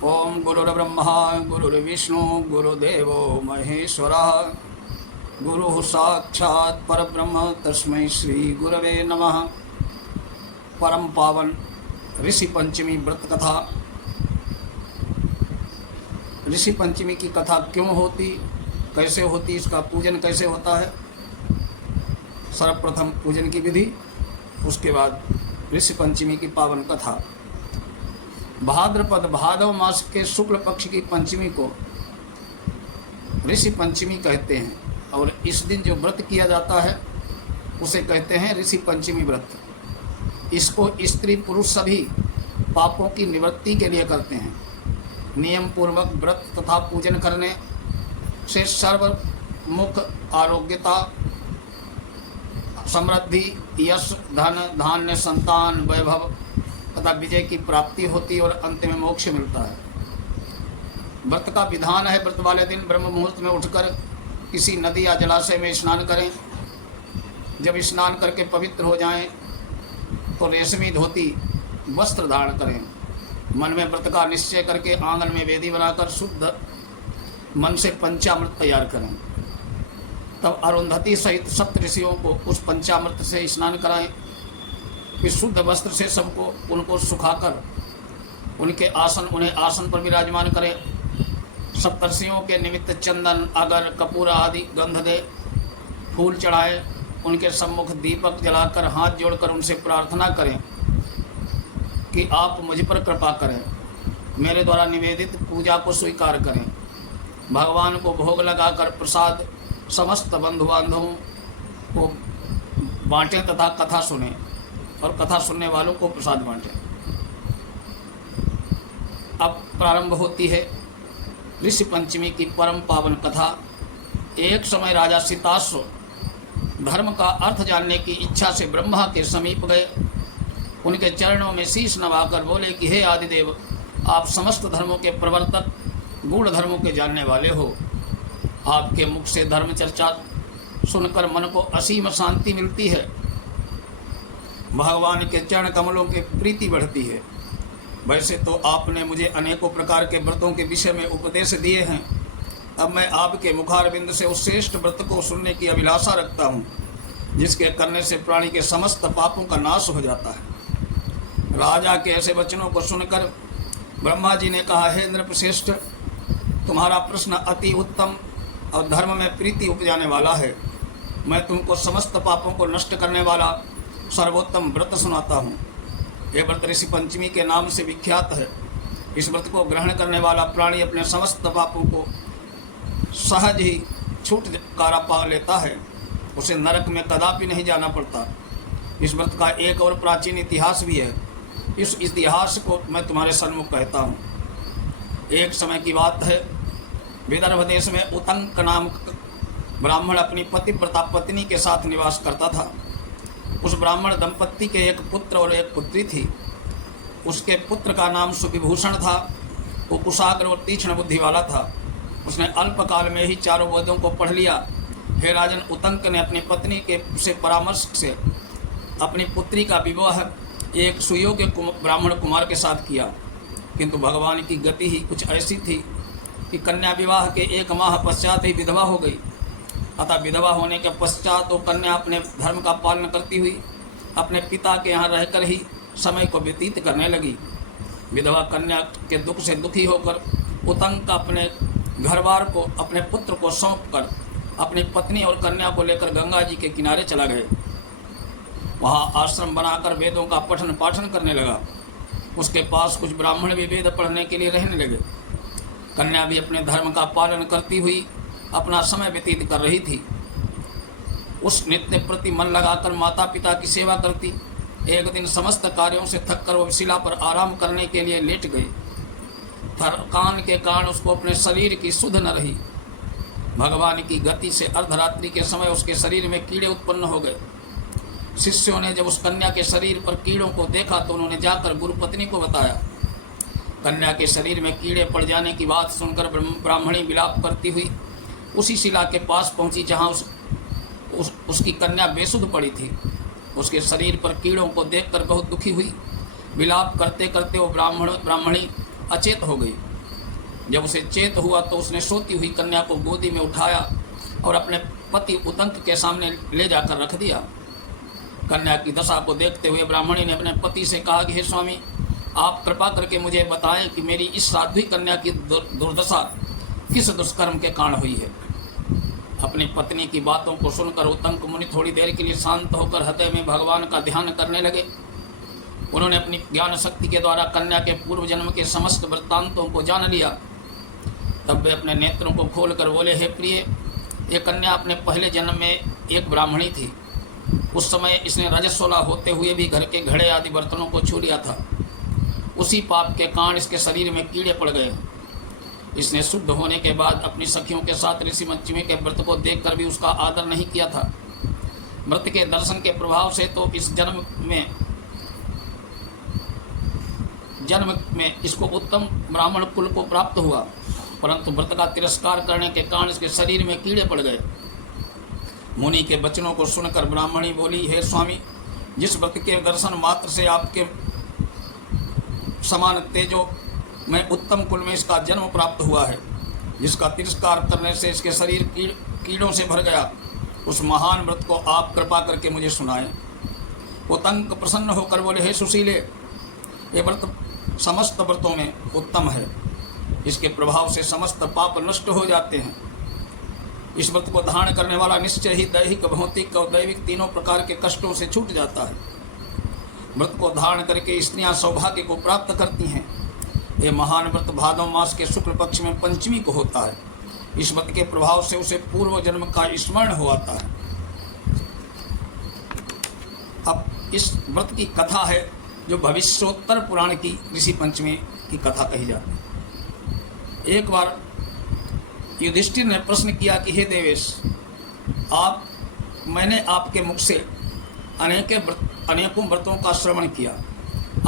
ओम गुरुर्ब्रह्मा गुरुर्विष्णु गुरुदेव महेश्वरः गुरु साक्षात् परब्रह्म तस्मै श्री गुरवे नमः। परम पावन ऋषि पंचमी व्रत कथा। ऋषि पंचमी की कथा क्यों होती, कैसे होती, इसका पूजन कैसे होता है। सर्वप्रथम पूजन की विधि, उसके बाद ऋषि पंचमी की पावन कथा। भाद्रपद भादव मास के शुक्ल पक्ष की पंचमी को ऋषि पंचमी कहते हैं और इस दिन जो व्रत किया जाता है उसे कहते हैं ऋषि पंचमी व्रत। इसको स्त्री पुरुष सभी पापों की निवृत्ति के लिए करते हैं। नियम पूर्वक व्रत तथा पूजन करने से सर्वमुख आरोग्यता, समृद्धि, यश, धन, धान्य, संतान, वैभव तथा विजय की प्राप्ति होती और अंत में मोक्ष मिलता है। व्रत का विधान है, व्रत वाले दिन ब्रह्म मुहूर्त में उठकर किसी नदी या जलाशय में स्नान करें। जब स्नान करके पवित्र हो जाएं तो रेशमी धोती वस्त्र धारण करें। मन में व्रत का निश्चय करके आंगन में वेदी बनाकर शुद्ध मन से पंचामृत तैयार करें। तब अरुंधति सहित सप्त ऋषियों को उस पंचामृत से स्नान कराएं। फिर शुद्ध वस्त्र से सबको उनको सुखाकर उन्हें आसन पर विराजमान करें। सप्तर्षियों के निमित्त चंदन, अगर, कपूर आदि गंध दे, फूल चढ़ाएं। उनके सम्मुख दीपक जलाकर हाथ जोड़कर उनसे प्रार्थना करें कि आप मुझ पर कृपा करें, मेरे द्वारा निवेदित पूजा को स्वीकार करें। भगवान को भोग लगाकर प्रसाद समस्त बंधु बांधवों को बांटें तथा कथा सुनें और कथा सुनने वालों को प्रसाद बांटें। अब प्रारंभ होती है ऋषि पंचमी की परम पावन कथा। एक समय राजा सिताश्व धर्म का अर्थ जानने की इच्छा से ब्रह्मा के समीप गए। उनके चरणों में शीश नवाकर बोले कि हे आदिदेव, आप समस्त धर्मों के प्रवर्तक, गूढ़ धर्मों के जानने वाले हो। आपके मुख से धर्म चर्चा सुनकर मन को असीम शांति मिलती है। भगवान के चरण कमलों की प्रीति बढ़ती है। वैसे तो आपने मुझे अनेकों प्रकार के व्रतों के विषय में उपदेश दिए हैं। अब मैं आपके मुखारविंद से उस श्रेष्ठ व्रत को सुनने की अभिलाषा रखता हूँ, जिसके करने से प्राणी के समस्त पापों का नाश हो जाता है। राजा के ऐसे वचनों को सुनकर ब्रह्मा जी ने कहा, हे नृपश्रेष्ठ, तुम्हारा प्रश्न अति उत्तम और धर्म में प्रीति उपजाने वाला है। मैं तुमको समस्त पापों को नष्ट करने वाला सर्वोत्तम व्रत सुनाता हूँ। यह व्रत ऋषि पंचमी के नाम से विख्यात है। इस व्रत को ग्रहण करने वाला प्राणी अपने समस्त पापों को सहज ही छुटकारा पा लेता है। उसे नरक में कदापि नहीं जाना पड़ता। इस व्रत का एक और प्राचीन इतिहास भी है। इस इतिहास को मैं तुम्हारे सन्मुख कहता हूँ। एक समय की बात है, विदर्भ देश में उतंक नाम ब्राह्मण अपनी पतिव्रता पत्नी के साथ निवास करता था। उस ब्राह्मण दंपत्ति के एक पुत्र और एक पुत्री थी। उसके पुत्र का नाम सुविभूषण था। वो कुशाग्र और तीक्ष्ण बुद्धि वाला था। उसने अल्पकाल में ही चारों वेदों को पढ़ लिया। हे राजन, उतंक ने अपनी पत्नी के से परामर्श से अपनी पुत्री का विवाह एक सुयोग्य ब्राह्मण कुमार के साथ किया, किंतु भगवान की गति ही कुछ ऐसी थी कि कन्या विवाह के 1 माह पश्चात ही विधवा हो गई। अतः विधवा होने के पश्चात वो कन्या अपने धर्म का पालन करती हुई अपने पिता के यहाँ रहकर ही समय को व्यतीत करने लगी। विधवा कन्या के दुख से दुखी होकर उतंक अपने घरवार को, अपने पुत्र को सौंपकर अपनी पत्नी और कन्या को लेकर गंगा जी के किनारे चला गए। वहाँ आश्रम बनाकर वेदों का पठन पाठन करने लगा। उसके पास कुछ ब्राह्मण भी वेद पढ़ने के लिए रहने लगे। कन्या भी अपने धर्म का पालन करती हुई अपना समय व्यतीत कर रही थी। उस नित्य प्रति मन लगाकर माता पिता की सेवा करती। एक दिन समस्त कार्यों से थककर वो शिला पर आराम करने के लिए लेट गई। थकान के कारण उसको अपने शरीर की सुध न रही। भगवान की गति से अर्धरात्रि के समय उसके शरीर में कीड़े उत्पन्न हो गए। शिष्यों ने जब उस कन्या के शरीर पर कीड़ों को देखा तो उन्होंने जाकर गुरुपत्नी को बताया। कन्या के शरीर में कीड़े पड़ जाने की बात सुनकर ब्राह्मणी विलाप करती हुई उसी शिला के पास पहुंची जहां उसकी कन्या बेसुध पड़ी थी। उसके शरीर पर कीड़ों को देखकर बहुत दुखी हुई। विलाप करते करते वो ब्राह्मणी अचेत हो गई। जब उसे चेत हुआ तो उसने सोती हुई कन्या को गोदी में उठाया और अपने पति उतंक के सामने ले जाकर रख दिया। कन्या की दशा को देखते हुए ब्राह्मणी ने अपने पति से कहा कि हे स्वामी, आप कृपा करके मुझे बताएं कि मेरी इस साध्वी कन्या की दुर्दशा किस दुष्कर्म के कारण हुई है। अपनी पत्नी की बातों को सुनकर उतंक मुनि थोड़ी देर के लिए शांत होकर हृदय में भगवान का ध्यान करने लगे। उन्होंने अपनी ज्ञान शक्ति के द्वारा कन्या के पूर्व जन्म के समस्त वृत्तांतों को जान लिया। तब वे अपने नेत्रों को खोलकर बोले, हे प्रिय, ये कन्या अपने पहले जन्म में एक ब्राह्मणी थी। उस समय इसने रजस्वला होते हुए भी घर के घड़े आदि बर्तनों को छू लिया था। उसी पाप के कारण इसके शरीर में कीड़े पड़ गए। इसने शुद्ध होने के बाद अपनी सखियों के साथ ऋषि पंचमी के व्रत को देखकर भी उसका आदर नहीं किया था। व्रत के दर्शन के प्रभाव से तो इस जन्म में इसको उत्तम ब्राह्मण कुल को प्राप्त हुआ, परंतु व्रत का तिरस्कार करने के कारण इसके शरीर में कीड़े पड़ गए। मुनि के वचनों को सुनकर ब्राह्मणी बोली, हे स्वामी, जिस व्रत के दर्शन मात्र से आपके समान तेजो में उत्तम कुल में इसका जन्म प्राप्त हुआ है, जिसका तिरस्कार करने से इसके शरीर कीड़ों से भर गया, उस महान व्रत को आप कृपा करके मुझे सुनाएं। उतंक प्रसन्न होकर बोले, हे सुशीले, ये व्रत समस्त व्रतों में उत्तम है। इसके प्रभाव से समस्त पाप नष्ट हो जाते हैं। इस व्रत को धारण करने वाला निश्चय ही दैहिक, भौतिक और दैविक तीनों प्रकार के कष्टों से छूट जाता है। व्रत को धारण करके स्त्रियां सौभाग्य को प्राप्त करती हैं। ये महान व्रत भादव मास के शुक्ल पक्ष में पंचमी को होता है। इस व्रत के प्रभाव से उसे पूर्व जन्म का स्मरण होता है। अब इस व्रत की कथा है जो भविष्योत्तर पुराण की ऋषि पंचमी की कथा कही जाती है। एक बार युधिष्ठिर ने प्रश्न किया कि हे देवेश, मैंने आपके मुख से अनेकों व्रतों का श्रवण किया।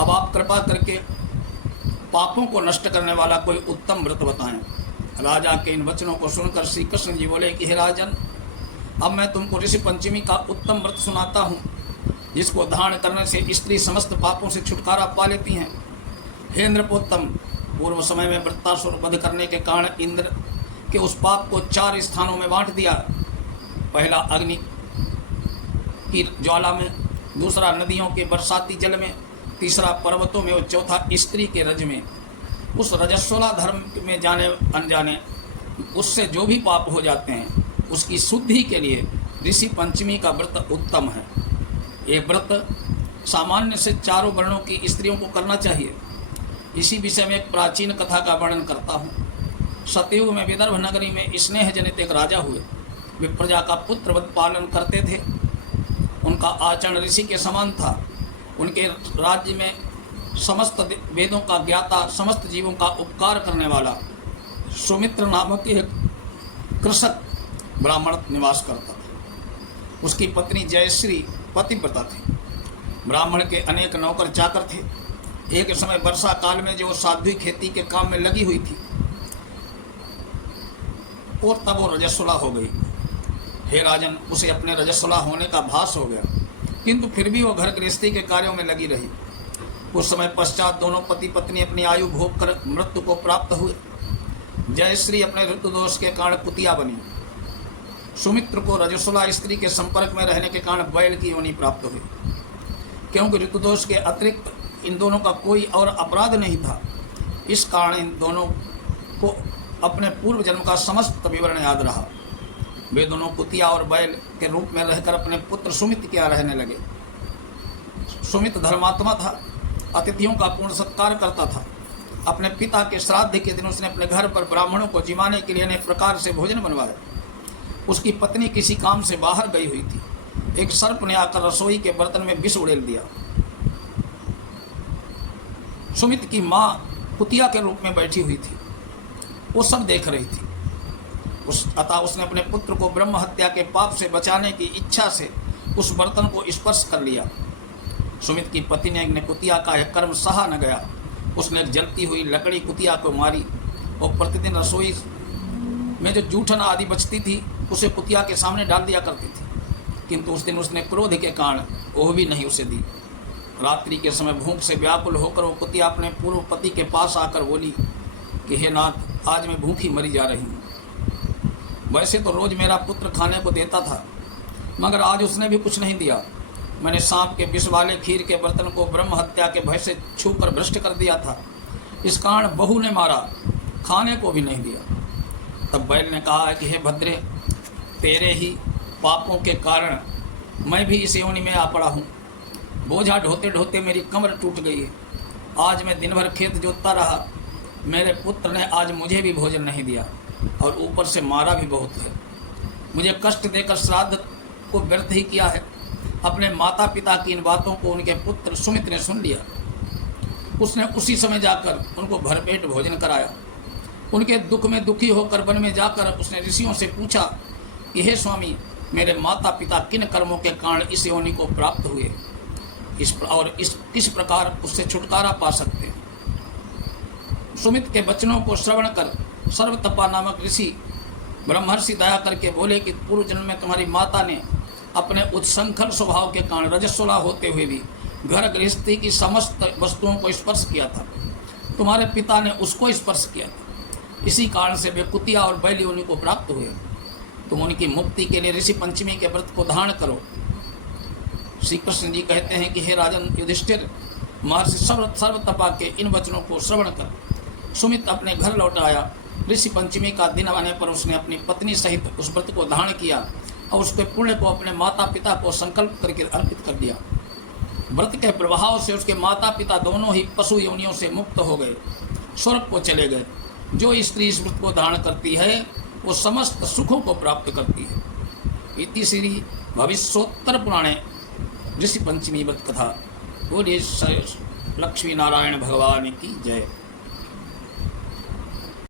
अब आप कृपा करके पापों को नष्ट करने वाला कोई उत्तम व्रत बताएं। राजा के इन वचनों को सुनकर श्री कृष्ण जी बोले कि हे राजन, अब मैं तुमको ऋषि पंचमी का उत्तम व्रत सुनाता हूँ, जिसको धारण करने से स्त्री समस्त पापों से छुटकारा पा लेती हैं। हे इंद्रपोत्तम, पूर्व समय में वृत्तासुर वध करने के कारण इंद्र के उस पाप को 4 स्थानों में बांट दिया। पहला अग्नि की ज्वाला में, दूसरा नदियों के बरसाती जल में, तीसरा पर्वतों में और चौथा स्त्री के रज में। उस रजस्वला धर्म में जाने अनजाने उससे जो भी पाप हो जाते हैं, उसकी शुद्धि के लिए ऋषि पंचमी का व्रत उत्तम है। ये व्रत सामान्य से 4 वर्णों की स्त्रियों को करना चाहिए। इसी विषय में एक प्राचीन कथा का वर्णन करता हूँ। सतयुग में विदर्भ नगरी में स्नेह जनित एक राजा हुए। वे प्रजा का पुत्रवत पालन करते थे। उनका आचरण ऋषि के समान था। उनके राज्य में समस्त वेदों का ज्ञाता, समस्त जीवों का उपकार करने वाला सुमित्र नामक एक कृषक ब्राह्मण निवास करता था। उसकी पत्नी जयश्री पतिव्रता थी। ब्राह्मण के अनेक नौकर चाकर थे। एक समय वर्षा काल में जो साध्वी खेती के काम में लगी हुई थी और तब वो रजस्वला हो गई। हे राजन, उसे अपने रजस्वला होने का भास हो गया, किंतु फिर भी वो घर गृहस्थी के कार्यों में लगी रही। कुछ समय पश्चात दोनों पति पत्नी अपनी आयु भोग कर मृत्यु को प्राप्त हुए। जयश्री अपने ऋतु दोष के कारण कुतिया बनी। सुमित्र को रजस्वला स्त्री के संपर्क में रहने के कारण बैल की योनि प्राप्त हुई। क्योंकि ऋतु दोष के अतिरिक्त इन दोनों का कोई और अपराध नहीं था, इस कारण इन दोनों को अपने पूर्व जन्म का समस्त विवरण याद रहा। वे दोनों कुतिया और बैल के रूप में रहकर अपने पुत्र सुमित के यहाँ रहने लगे। सुमित धर्मात्मा था, अतिथियों का पूर्ण सत्कार करता था। अपने पिता के श्राद्ध के दिन उसने अपने घर पर ब्राह्मणों को जिमाने के लिए अनेक प्रकार से भोजन बनवाया। उसकी पत्नी किसी काम से बाहर गई हुई थी। एक सर्प ने आकर रसोई के बर्तन में विष उड़ेल दिया। सुमित की माँ कुतिया के रूप में बैठी हुई थी, वो सब देख रही थी। अतः उसने अपने पुत्र को ब्रह्म हत्या के पाप से बचाने की इच्छा से उस बर्तन को स्पर्श कर लिया। सुमित की पत्नी ने कुतिया का यह कर्म सहा न गया। उसने एक जलती हुई लकड़ी कुतिया को मारी और प्रतिदिन रसोई में जो जूठन आदि बचती थी उसे कुतिया के सामने डाल दिया करती थी। किंतु उस दिन उसने क्रोध के कारण वह भी नहीं उसे दी। रात्रि के समय भूख से व्याकुल होकर वो कुतिया अपने पूर्व पति के पास आकर बोली कि हे नाथ, आज मैं भूखी मरी जा रही हूँ। वैसे तो रोज मेरा पुत्र खाने को देता था, मगर आज उसने भी कुछ नहीं दिया। मैंने सांप के विष वाले खीर के बर्तन को ब्रह्म हत्या के भय से छू कर भ्रष्ट कर दिया था। इस कारण बहू ने मारा, खाने को भी नहीं दिया। तब बैल ने कहा कि हे भद्रे, तेरे ही पापों के कारण मैं भी इस योनि में आ पड़ा हूँ। बोझा ढोते ढोते मेरी कमर टूट गई है। आज मैं दिन भर खेत जोतता रहा, मेरे पुत्र ने आज मुझे भी भोजन नहीं दिया और ऊपर से मारा भी बहुत है। मुझे कष्ट देकर श्राद्ध को व्यर्थ ही किया है। अपने माता पिता की इन बातों को उनके पुत्र सुमित ने सुन लिया। उसने उसी समय जाकर उनको भरपेट भोजन कराया। उनके दुख में दुखी होकर वन में जाकर उसने ऋषियों से पूछा कि हे स्वामी, मेरे माता पिता किन कर्मों के कारण इस योनि को प्राप्त हुए, किस प्रकार उससे छुटकारा पा सकते हैं। सुमित के वचनों को श्रवण कर सर्वतपा नामक ऋषि ब्रह्मर्षि दया करके बोले कि पूर्व जन्म में तुम्हारी माता ने अपने उत्संखल स्वभाव के कारण रजस्वला होते हुए भी घर गृहस्थी की समस्त वस्तुओं को स्पर्श किया था। तुम्हारे पिता ने उसको स्पर्श किया था, इसी कारण से वे कुतिया और बैल योनि को प्राप्त हुए। तुम उनकी मुक्ति के लिए ऋषि पंचमी के व्रत को धारण करो। श्री कृष्ण जी कहते हैं कि हे राजन युधिष्ठिर, महर्षि सर्वतपा के इन वचनों को श्रवण कर सुमित अपने घर लौट आया। ऋषि पंचमी का दिन आने पर उसने अपनी पत्नी सहित उस व्रत को धारण किया और उसके पुण्य को अपने माता पिता को संकल्प करके अर्पित कर दिया। व्रत के प्रभाव से उसके माता पिता दोनों ही पशु योनियों से मुक्त हो गए, स्वर्ग को चले गए। जो स्त्री इस व्रत को धारण करती है वो समस्त सुखों को प्राप्त करती है। इति श्री भविष्योत्तर पुराणे ऋषि पंचमी व्रत कथा। बोलिए लक्ष्मी नारायण भगवान की जय।